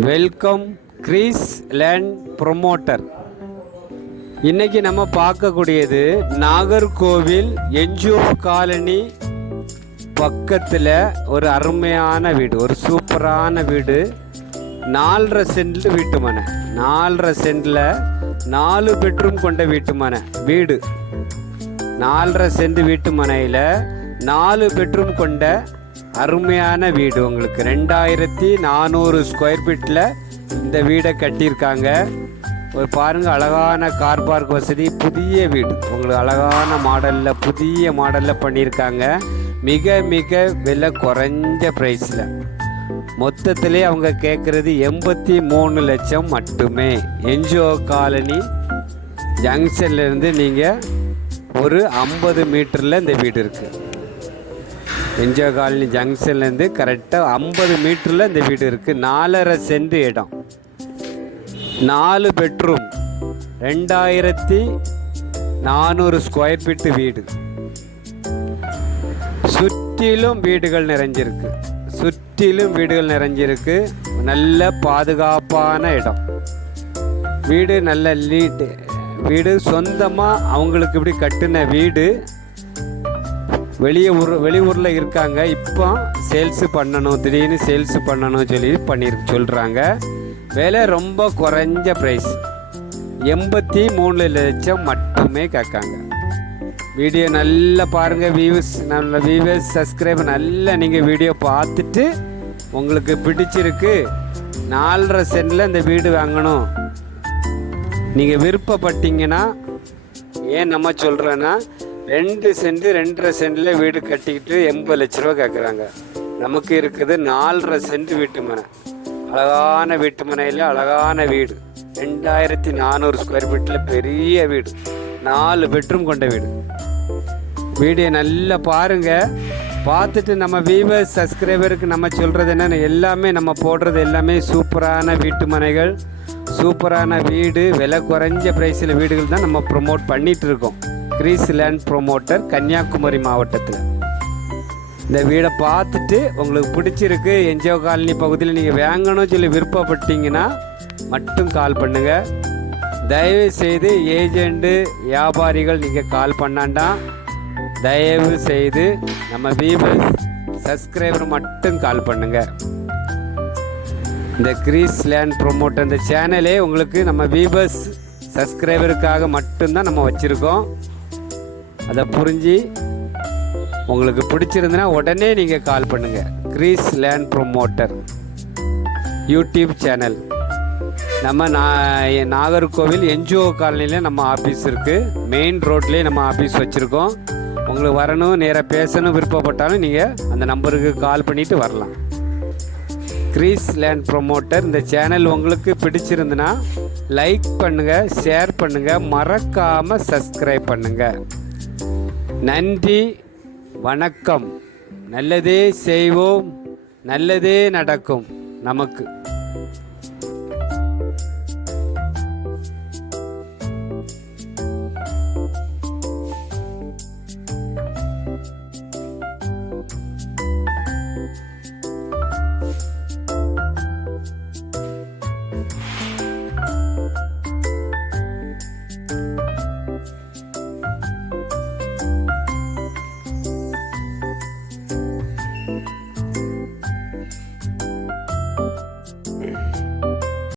Welcome Greece land promoter. இன்னைக்கு நம்ம பார்க்கக்கூடியது நாகர்கோவில் என்ஜிஓ காலனி பக்கத்தில் ஒரு அருமையான வீடு ஒரு சூப்பரான வீடு. நாலரை சென்டில் வீட்டு மனை. நாலரை சென்டில் நாலு பெட்ரூம் கொண்ட வீட்டு மனை. வீடு. நாலரை சென்ட் வீட்டு மனையில் நாலு பெட்ரூம் கொண்ட அருமையான வீடு. உங்களுக்கு ரெண்டாயிரத்தி நானூறு ஸ்கொயர் ஃபீட்டில் இந்த வீடை கட்டியிருக்காங்க. ஒரு பாருங்கள் அழகான கார் பார்க் வசதி புதிய வீடு. உங்களுக்கு அழகான மாடலில் புதிய மாடலில் பண்ணியிருக்காங்க. மிக மிக விலை குறைஞ்ச ப்ரைஸில் மொத்தத்திலே அவங்க கேட்குறது எண்பத்தி மூணு லட்சம் மட்டுமே. என்ஜிஓ காலனி ஜங்ஷன்லேருந்து நீங்கள் ஒரு ஐம்பது மீட்டரில் இந்த வீடு இருக்குது என்ஜிஓ காலனி ஜங்ஷன்லேருந்து கரெக்டாக ஐம்பது மீட்டரில் இந்த வீடு இருக்குது நாலரை சென்ட் இடம். நாலு பெட்ரூம். ரெண்டாயிரத்தி நானூறு ஸ்கொயர் ஃபீட்டு வீடு. சுற்றிலும் வீடுகள் நிறைஞ்சிருக்கு. சுற்றிலும் வீடுகள் நிறைஞ்சிருக்கு. நல்ல பாதுகாப்பான இடம். வீடு நல்ல லீட் வீடு சொந்தமாக அவங்களுக்கு இப்படி கட்டின வீடு. வெளியே ஊர் வெளியூரில் இருக்காங்க. இப்போ சேல்ஸு பண்ணணும். திடீர்னு சேல்ஸு பண்ணணும் சொல்லி பண்ணி சொல்கிறாங்க விலை ரொம்ப குறைஞ்ச ப்ரைஸ் எண்பத்தி மூணு லட்சம் மட்டுமே கேட்காங்க. வீடியோ நல்லா பாருங்கள் வியூஸ் நல்ல வியூவர்ஸ் சப்ஸ்கிரைபர் நல்லா நீங்கள் வீடியோ பார்த்துட்டு உங்களுக்கு பிடிச்சிருக்கு. நாலரை சென்டில் இந்த வீடு வாங்கணும். நீங்கள் விருப்பப்பட்டீங்கன்னா ஏன் நம்ம சொல்கிறேன்னா ரெண்டு சென்ட் ரெண்டரை சென்டில் வீடு கட்டிக்கிட்டு எண்பது லட்ச ரூபா கேட்குறாங்க நமக்கு இருக்குது நாலரை சென்ட் வீட்டு மனை. அழகான வீட்டு மனையில் அழகான வீடு. ரெண்டாயிரத்தி நானூறு ஸ்கொயர் ஃபீட்டில் பெரிய வீடு. நாலு பெட்ரூம் கொண்ட வீடு. வீடியோ நல்லா பாருங்க. பார்த்துட்டு நம்ம வீவர்ஸ் சப்ஸ்கிரைபருக்கு நம்ம சொல்கிறது என்னென்ன எல்லாமே நம்ம போடுறது எல்லாமே சூப்பரான வீட்டு மனைகள். சூப்பரான வீடு. விலை குறைஞ்ச ப்ரைஸில் வீடுகள் தான் நம்ம ப்ரொமோட் பண்ணிகிட்டு இருக்கோம். கிரீஸ் லேண்ட் ப்ரொமோட்டர் கன்னியாகுமரி மாவட்டத்தில். இந்த வீடை பார்த்துட்டு உங்களுக்கு பிடிச்சிருக்கு என்ஜிஓ காலனி பகுதியில் நீங்கள் வாங்கணும்னு சொல்லி விருப்பப்பட்டீங்கன்னா மட்டும் கால் பண்ணுங்கள் தயவு செய்து ஏஜெண்ட்டு வியாபாரிகள் நீங்கள் கால் பண்ணாண்டாம் தயவு செய்து நம்ம வீவர் சப்ஸ்கிரைபர் மட்டும் கால் பண்ணுங்கள் இந்த கிரீஸ் லேண்ட் ப்ரொமோட்டர் இந்த சேனலே உங்களுக்கு நம்ம வீபர்ஸ் சப்ஸ்கிரைபருக்காக மட்டும்தான் நம்ம வச்சுருக்கோம். அதை புரிஞ்சு உங்களுக்கு பிடிச்சிருந்துன்னா உடனே நீங்கள் கால் பண்ணுங்கள் Greece land promoter YouTube channel நம்ம நாகர்கோவில் என்ஜிஓ காலனியில் நம்ம ஆஃபீஸ் இருக்குது மெயின் ரோட்லேயே நம்ம ஆஃபீஸ் வச்சுருக்கோம். உங்களுக்கு வரணும் நேராக பேசணும் விருப்பப்பட்டாலும் நீங்கள் அந்த நம்பருக்கு கால் பண்ணிவிட்டு வரலாம். கிரீஸ் லேண்ட் ப்ரொமோட்டர் இந்த சேனல் உங்களுக்கு பிடிச்சிருந்துன்னா லைக் பண்ணுங்கள் ஷேர் பண்ணுங்கள் மறக்காமல் சப்ஸ்கிரைப் பண்ணுங்கள் நன்றி வணக்கம். நல்லதே செய்வோம் நல்லதே நடக்கும் நமக்கு.